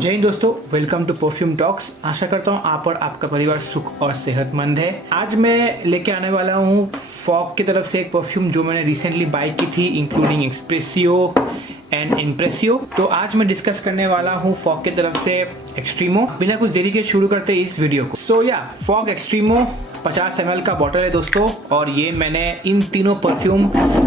जय हिंद दोस्तों, welcome to perfume talks. आशा करता हूँ आप और आपका परिवार सुख और सेहतमंद है। आज मैं लेके आने वाला हूँ फॉग की तरफ से एक परफ्यूम जो मैंने रिसेंटली बाय की थी, इंक्लूडिंग एक्सप्रेसियो एंड इम्प्रेसियो। तो आज मैं डिस्कस करने वाला हूँ फॉग की तरफ से एक्सट्रीमो। बिना कुछ देरी के शुरू करते हैं इस वीडियो को। सो फॉग एक्सट्रीमो 50 ml का बॉटल है दोस्तों, और ये मैंने इन तीनों परफ्यूम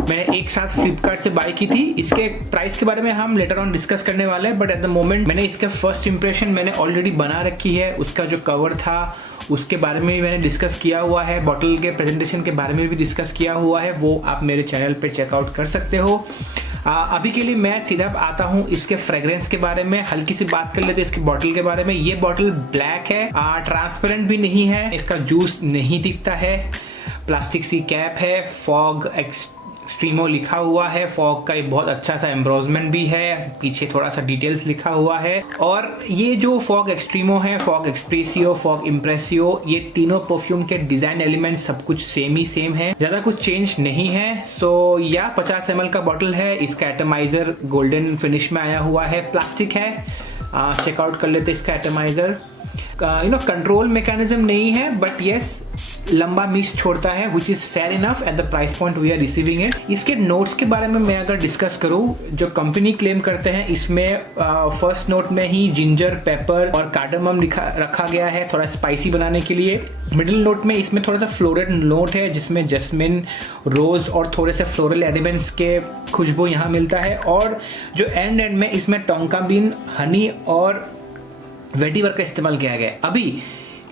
मैंने एक साथ फ्लिपकार्ट से बाय की थी। इसके प्राइस के बारे में हम लेटर ऑन डिस्कस करने वाले हैं, बट एट द मोमेंट मैंने इसके फर्स्ट इंप्रेशन मैंने ऑलरेडी बना रखी है। उसका जो कवर था उसके बारे में भी मैंने डिस्कस किया हुआ है, बॉटल के प्रेजेंटेशन के बारे में भी डिस्कस किया हुआ है, वो आप मेरे चैनल पे चेकआउट कर सकते हो। अभी के लिए मैं सीधा आता हूँ इसके फ्रेग्रेंस के बारे में। हल्की सी बात कर लेते हैं इसके बॉटल के बारे में। ये बॉटल ब्लैक है, ट्रांसपेरेंट भी नहीं है, इसका जूस नहीं दिखता है, प्लास्टिक सी कैप है, फॉग एक्सट्रीमो लिखा हुआ है। फॉग का एक बहुत अच्छा सा एम्ब्रोजमेंट भी है, पीछे थोड़ा सा डिटेल्स लिखा हुआ है। और ये जो फॉग एक्सट्रीमो है, फॉग एक्सप्रेसियो, फॉग इम्प्रेसियो, ये तीनों परफ्यूम के डिजाइन एलिमेंट सब कुछ सेम ही सेम है, ज्यादा कुछ चेंज नहीं है। सो 50 ml का बॉटल है। इसका एटमाइजर गोल्डन फिनिश में आया हुआ है, प्लास्टिक है। चेकआउट कर लेते इसका एटमाइजर। कंट्रोल मैकेनिज्म नहीं है, बट यस लंबा मिस्ट छोड़ता है, which is fair enough at the price point we are receiving it. इसके नोट्स के बारे में मैं अगर डिस्कस करूं, जो कंपनी क्लेम करते हैं, इसमें फर्स्ट नोट में ही जिंजर, पेपर और कार्डमम रखा गया है थोड़ा स्पाइसी बनाने के लिए। मिडिल नोट में इसमें थोड़ा सा फ्लोरल नोट है, जिसमें जैस्मिन, रोज और थोड़े से फ्लोरल एलिमेंट्स के खुशबू यहाँ मिलता है। और जो एंड में इसमें टोंका बीन, हनी और वेटिवर का इस्तेमाल किया गया है। अभी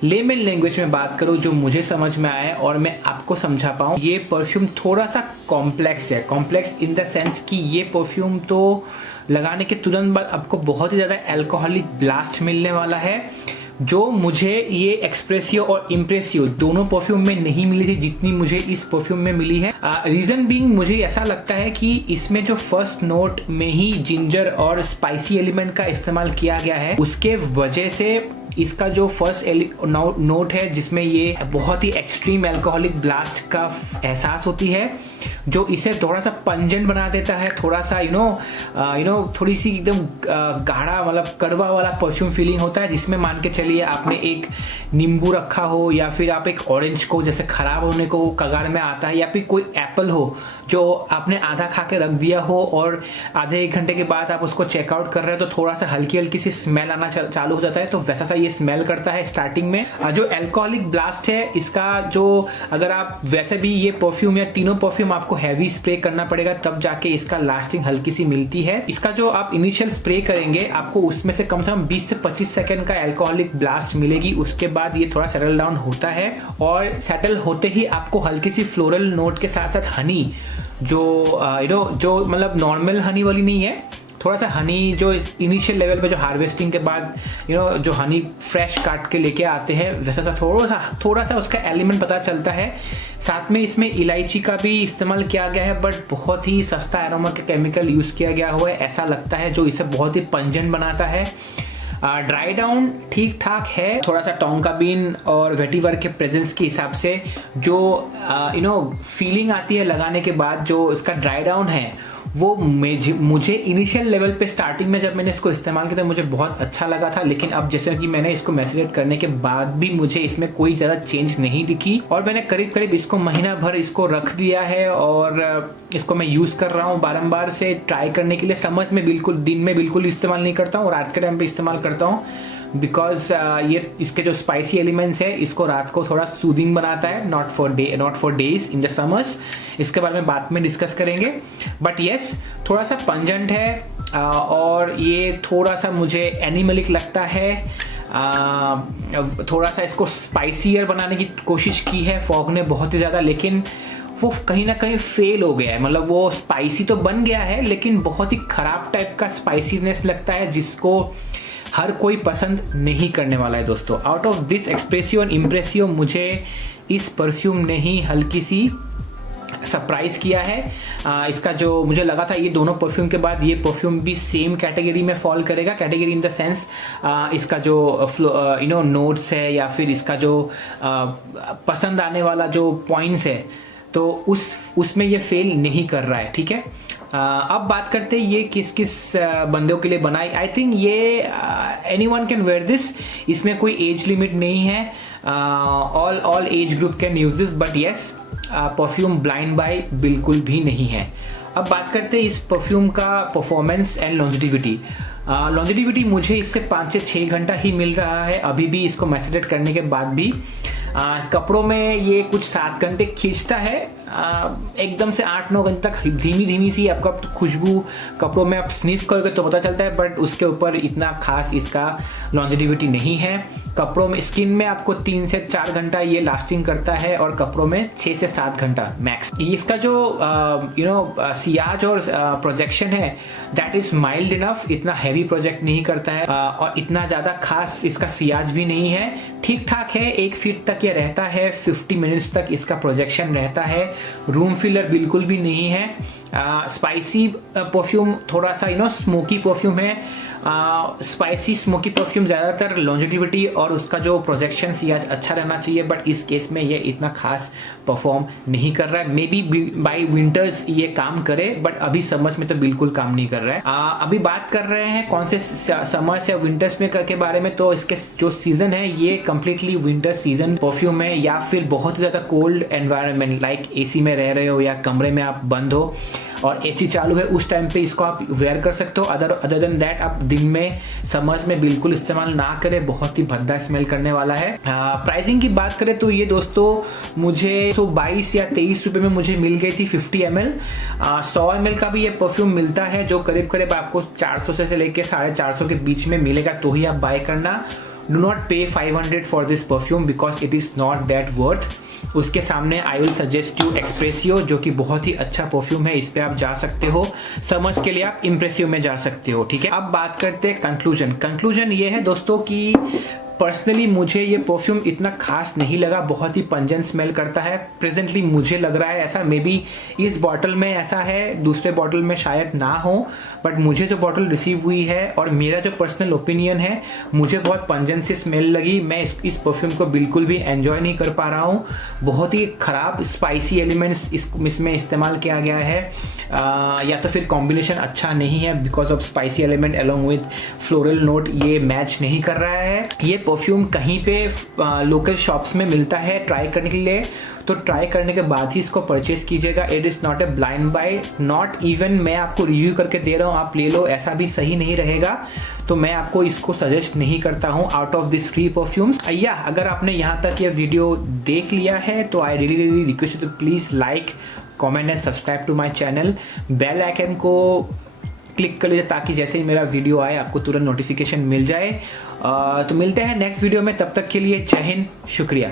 लेमन लैंग्वेज में बात करूं, जो मुझे समझ में आया और मैं आपको समझा पाऊं, ये परफ्यूम थोड़ा सा कॉम्प्लेक्स है। कॉम्प्लेक्स इन द सेंस कि ये परफ्यूम तो लगाने के तुरंत बाद आपको बहुत ही ज्यादा अल्कोहलिक ब्लास्ट मिलने वाला है, जो मुझे ये एक्सप्रेसियो और इम्प्रेसियो दोनों परफ्यूम में नहीं मिली थी, जितनी मुझे इस परफ्यूम में मिली है। रीजन बीइंग, मुझे ऐसा लगता है कि इसमें जो फर्स्ट नोट में ही जिंजर और स्पाइसी एलिमेंट का इस्तेमाल किया गया है, उसके वजह से इसका जो फर्स्ट नोट है, जिसमें ये बहुत ही एक्सट्रीम अल्कोहलिक ब्लास्ट का एहसास होती है, जो इसे थोड़ा सा पंजेंट बना देता है, थोड़ा सा थोड़ी सी एकदम गाढ़ा, मतलब कड़वा वाला परफ्यूम फीलिंग होता है, जिसमें मान के चलिए आपने एक नींबू रखा हो, या फिर आप एक ऑरेंज को जैसे खराब होने को कगार में आता है, या फिर कोई एप्पल हो जो आपने आधा खा के रख दिया हो और आधे एक घंटे के बाद आप उसको चेकआउट कर रहे हो, तो थोड़ा सा हल्की हल्की सी स्मेल आना चालू हो जाता है। तो वैसा सा ये स्मेल करता है स्टार्टिंग में। जो अल्कोहलिक ब्लास्ट है इसका, जो अगर आप वैसे भी ये परफ्यूम या तीनों परफ्यूम आपको हैवी स्प्रे करना पड़ेगा, तब जाके इसका लास्टिंग हल्की सी मिलती है। इसका जो आप इनिशियल स्प्रे करेंगे, आपको उसमें से कम 20 से 25 सेकंड का अल्कोहलिक ब्लास्ट मिलेगी। उसके बाद ये थोड़ा सेटल डाउन होता है, और सेटल होते ही आपको हल्की सी फ्लोरल नोट के साथ साथ हनी, जो जो मतलब नॉर्मल हनी वाली नहीं है, थोड़ा सा हनी जो इनिशियल लेवल पे जो हार्वेस्टिंग के बाद जो हनी फ्रेश काट के लेके आते हैं, वैसा सा थोड़ा सा उसका एलिमेंट पता चलता है। साथ में इसमें इलायची का भी इस्तेमाल किया गया है, बट बहुत ही सस्ता एरोमा के केमिकल यूज किया गया हुआ है ऐसा लगता है, जो इसे बहुत ही पंजेंट बनाता है। ड्राई डाउन ठीक ठाक है, थोड़ा सा टोंका बीन और वेटिवर के प्रेजेंस के हिसाब से जो फीलिंग आती है लगाने के बाद, जो इसका ड्राई डाउन है, वो मुझे इनिशियल लेवल पे स्टार्टिंग में जब मैंने इसको इस्तेमाल किया था मुझे बहुत अच्छा लगा था। लेकिन अब जैसे कि मैंने इसको मैसेरेट करने के बाद भी मुझे इसमें कोई ज़्यादा चेंज नहीं दिखी, और मैंने करीब करीब इसको महीना भर इसको रख दिया है, और इसको मैं यूज़ कर रहा हूँ बारंबार से ट्राई करने के लिए। समझ में बिल्कुल दिन में बिल्कुल इस्तेमाल नहीं करता हूँ, रात के टाइम पर इस्तेमाल करता हूँ, बिकॉज ये इसके जो स्पाइसी एलिमेंट्स है इसको रात को थोड़ा सूदिंग बनाता है, not for days in the summers. इसके बारे में बाद में डिस्कस करेंगे, बट यस थोड़ा सा पंजेंट है, और ये थोड़ा सा मुझे एनिमलिक लगता है। थोड़ा सा इसको स्पाइसियर बनाने की कोशिश की है फॉग ने बहुत ही ज़्यादा, लेकिन वो कहीं ना कहीं फेल हो गया है। मतलब वो स्पाइसी तो बन गया है, लेकिन बहुत ही खराब टाइप का स्पाइसीनेस लगता है, जिसको हर कोई पसंद नहीं करने वाला है दोस्तों। आउट ऑफ दिस एक्सप्रेसियो एंड इम्प्रेसियो, मुझे इस परफ्यूम ने ही हल्की सी सरप्राइज किया है। इसका जो मुझे लगा था, ये दोनों परफ्यूम के बाद ये परफ्यूम भी सेम कैटेगरी में फॉल करेगा। कैटेगरी इन द सेंस इसका जो नोट्स है, या फिर इसका जो पसंद आने वाला जो पॉइंट्स है, तो उसमें ये फेल नहीं कर रहा है, ठीक है। अब बात करते हैं ये किस किस बंदों के लिए बनाई। आई थिंक ये एनीवन कैन वेयर दिस, इसमें कोई एज लिमिट नहीं है, all age group can use this, but yes perfume blind buy बिल्कुल भी नहीं है। अब बात करते हैं इस परफ्यूम का परफॉर्मेंस एंड लॉन्जिटिविटी। लॉन्जिटिविटी मुझे इससे 5 से 6 घंटा ही मिल रहा है अभी भी, इसको मैसेडेट करने के बाद भी। कपड़ों में ये कुछ 7 घंटे खींचता है, एकदम से 8-9 घंटे तक धीमी धीमी सी आपका खुशबू कपड़ों में आप स्निफ करोगे तो पता चलता है, बट उसके ऊपर इतना खास इसका लॉन्जिटिविटी नहीं है। कपड़ों में, स्किन में आपको 3 से 4 घंटा ये लास्टिंग करता है और कपड़ों में 6 से 7 घंटा मैक्स। इसका जो सियाज और प्रोजेक्शन है दैट इज माइल्ड इनफ, इतना हैवी प्रोजेक्ट नहीं करता है और इतना ज़्यादा खास इसका सियाज भी नहीं है, ठीक ठाक है। 1 फीट तक ये रहता है, 50 मिनट्स तक इसका प्रोजेक्शन रहता है, रूम फिलर बिल्कुल भी नहीं है। स्पाइसी परफ्यूम, थोड़ा सा स्मोकी परफ्यूम है। स्पाइसी स्मोकी परफ्यूम ज़्यादातर लॉन्जिटिविटी और उसका जो प्रोजेक्शन सियाज अच्छा रहना चाहिए, बट इस केस में ये इतना खास परफॉर्म नहीं कर रहा है। मे बी बाई विंटर्स ये काम करे, बट अभी समर्स में तो बिल्कुल काम नहीं कर रहा है। अभी बात कर रहे हैं कौन से समर्स या विंटर्स में के बारे में, तो इसके जो सीजन है ये कंप्लीटली विंटर सीजन परफ्यूम है, या फिर बहुत ही ज़्यादा कोल्ड एनवायरनमेंट लाइक एसी में रह रहे हो या कमरे में आप बंद हो और एसी चालू है, उस टाइम पे इसको आप वेयर कर सकते हो। अदर देन दैट आप दिन में समर्स में बिल्कुल इस्तेमाल ना करें, बहुत ही भद्दा स्मेल करने वाला है। प्राइसिंग की बात करें तो ये दोस्तों मुझे 122 या 23 रुपए में मुझे मिल गई थी 50 ml। 100 ml का भी ये परफ्यूम मिलता है जो करीब करीब आपको 400 से लेके 450 के बीच में मिलेगा, तो ही आप बाय करना। Do not pay 500 for this perfume because it is not that worth। उसके सामने आई विल सजेस्ट यू एक्सप्रेसियो, जो कि बहुत ही अच्छा परफ्यूम है, इस पे आप जा सकते हो। समझ के लिए आप इम्प्रेसियो में जा सकते हो, ठीक है। अब बात करते हैं कंक्लूजन ये है दोस्तों कि पर्सनली मुझे ये परफ्यूम इतना खास नहीं लगा, बहुत ही पंजेंट स्मेल करता है। प्रेजेंटली मुझे लग रहा है ऐसा, मे बी इस बॉटल में ऐसा है, दूसरे बॉटल में शायद ना हो, बट मुझे जो बॉटल रिसीव हुई है और मेरा जो पर्सनल ओपिनियन है, मुझे बहुत पंजेंट सी स्मेल लगी। मैं इस परफ्यूम को बिल्कुल भी एंजॉय नहीं कर पा रहा हूँ। बहुत ही खराब स्पाइसी एलिमेंट्स इसमें इस्तेमाल किया गया है, या तो फिर कॉम्बिनेशन अच्छा नहीं है because of spicy element along with floral note, ये मैच नहीं कर रहा है। ये परफ्यूम कहीं पे लोकल शॉप्स में मिलता है ट्राई करने के लिए, तो ट्राई करने के बाद ही इसको परचेज कीजिएगा। It is not a blind buy, not even मैं आपको रिव्यू करके दे रहा हूँ आप ले लो, ऐसा भी सही नहीं रहेगा, तो मैं आपको इसको सजेस्ट नहीं करता हूँ आउट ऑफ दिस 3 परफ्यूम्स। अगर आपने यहाँ तक ये वीडियो देख लिया है तो I really request you to please like, comment and subscribe to my channel. Bell icon को क्लिक कर लीजिए ताकि जैसे ही मेरा वीडियो आए आपको तुरंत नोटिफिकेशन मिल जाए। तो मिलते हैं नेक्स्ट वीडियो में, तब तक के लिए जय हिंद, शुक्रिया।